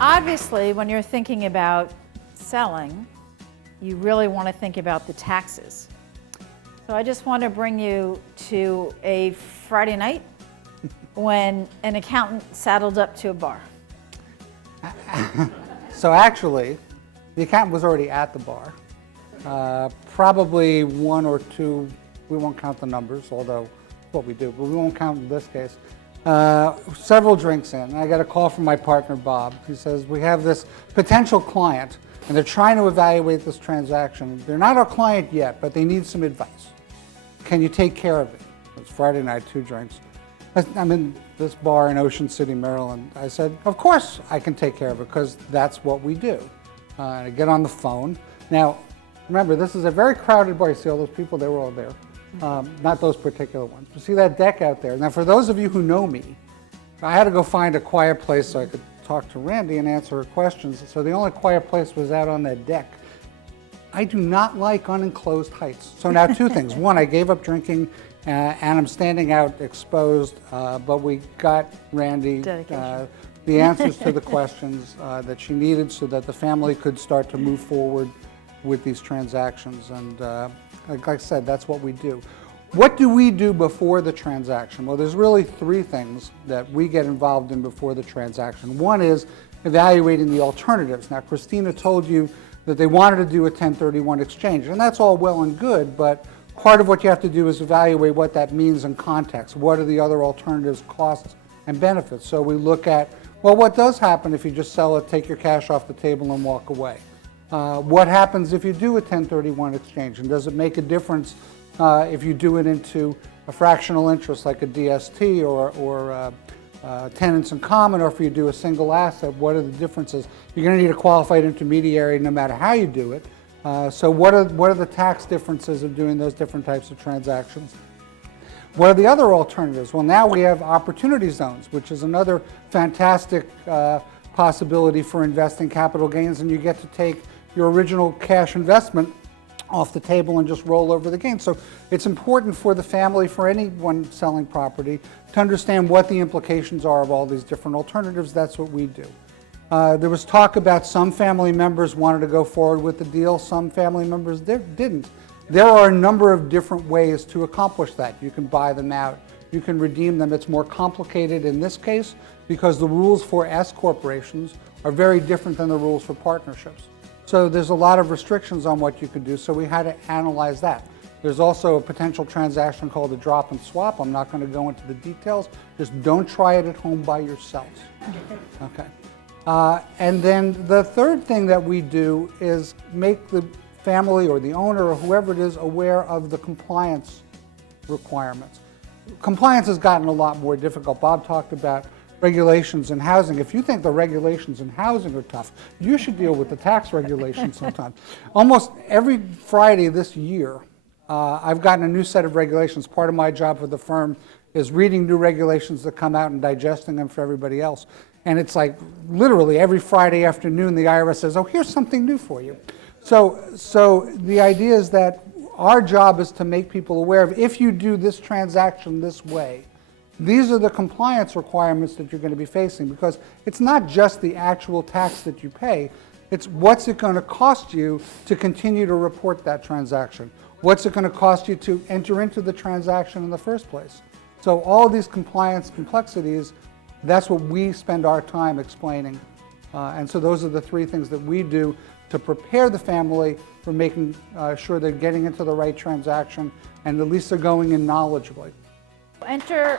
Obviously, when you're thinking about selling, you really want to think about the taxes. So I just want to bring you to a Friday night when an accountant saddled up to a bar. So actually, the accountant was already at the bar. Probably one or two, we won't count the numbers, although what we do, but we won't count in this case. Several drinks in, I got a call from my partner, Bob. He says, we have this potential client, and they're trying to evaluate this transaction. They're not our client yet, but they need some advice. Can you take care of it? It's Friday night, 2 drinks. I'm in this bar in Ocean City, Maryland. I said, of course I can take care of it, because that's what we do. I get on the phone. Now, remember, this is a very crowded bar. You see all those people? They were all there. Not those particular ones. You see that deck out there? Now, for those of you who know me, I had to go find a quiet place so I could talk to Randy and answer her questions. So the only quiet place was out on that deck. I do not like unenclosed heights. So now 2 things. One, I gave up drinking and I'm standing out exposed, but we got Randy the answers to the questions that she needed so that the family could start to move forward with these transactions. And like I said, that's what we do. What do we do before the transaction? Well, there's really 3 things that we get involved in before the transaction. One is evaluating the alternatives. Now, Christina told you that they wanted to do a 1031 exchange, and that's all well and good, but part of what you have to do is evaluate what that means in context. What are the other alternatives, costs, and benefits? So we look at, well, what does happen if you just sell it, take your cash off the table, and walk away? What happens if you do a 1031 exchange, and does it make a difference if you do it into a fractional interest like a DST or tenants in common, or if you do a single asset? What are the differences? You're going to need a qualified intermediary no matter how you do it. So what are the tax differences of doing those different types of transactions? What are the other alternatives? Well, now we have opportunity zones, which is another fantastic possibility for investing capital gains, and you get to take your original cash investment off the table and just roll over the gain. So it's important for the family, for anyone selling property, to understand what the implications are of all these different alternatives. That's what we do. There was talk about some family members wanted to go forward with the deal, some family members didn't. There are a number of different ways to accomplish that. You can buy them out, you can redeem them. It's more complicated in this case because the rules for S corporations are very different than the rules for partnerships. So there's a lot of restrictions on what you could do, so we had to analyze that. There's also a potential transaction called a drop and swap. I'm not going to go into the details. Just don't try it at home by yourselves. Okay. And then the third thing that we do is make the family or the owner or whoever it is aware of the compliance requirements. Compliance has gotten a lot more difficult. Bob talked about regulations in housing. If you think the regulations in housing are tough, you should deal with the tax regulations sometimes. Almost every Friday this year, I've gotten a new set of regulations. Part of my job for the firm is reading new regulations that come out and digesting them for everybody else. And it's literally every Friday afternoon the IRS says, oh, here's something new for you. So the idea is that our job is to make people aware of, if you do this transaction this way, these are the compliance requirements that you're going to be facing, because it's not just the actual tax that you pay, it's what's it going to cost you to continue to report that transaction. What's it going to cost you to enter into the transaction in the first place? So all these compliance complexities, that's what we spend our time explaining. And so those are the 3 things that we do to prepare the family for making sure they're getting into the right transaction, and at least they're going in knowledgeably. Enter